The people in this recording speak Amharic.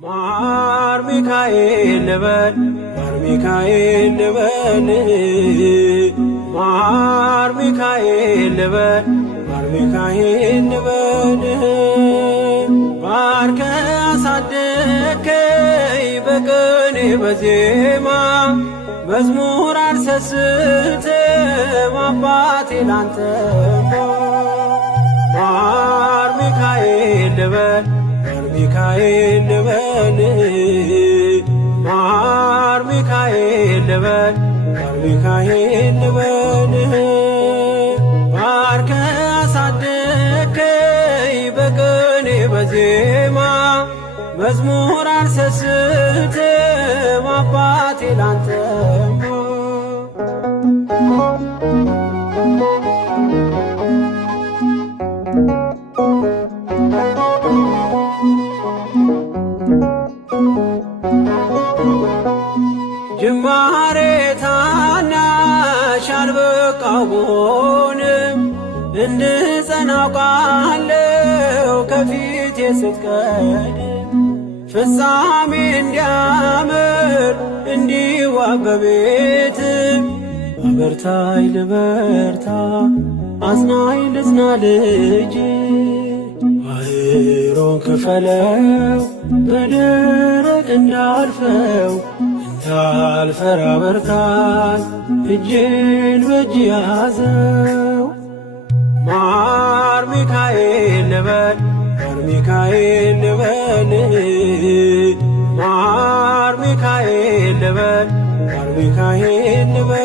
ማር ሚካኤል ልበል ማር ሚካኤል ልበል ማር ሚካኤል ልበል ማር ሚካኤል ልበል ባርከ አሳደከኝ በቅኔ በዜማ መዝሙር አልሰስትም አባቴ ላንተማ ማር ሚካኤል ልበል ማር ሚካኤል ልበል ማር ሚካኤል ልበል ማር ሚካኤል ልበል ባርከ አሳደከኝ በቅኔ በዜማ መዝሙር አልሰስትም አባቴ ላንተማ ጅማሬ ታናሽ አልበቃው ብሆንም እንድጸና አውቃለሁ ከፊቴ ስትቀድም ፍጻሜ እንዲያምር እንዲዋብ በቤት አበርታኝ ልበርታ አጽናኝ ልጽና ልጅ ባህሩን ክፈለው በደረቅ እንዳልፈው እንዳልፈራ በርታኝ እጄን በእጅ ያዘው ማር ሚካኤል ልበል ማር ሚካኤል ልበል ማር ሚካኤል ልበል ማር ሚካኤል ልበል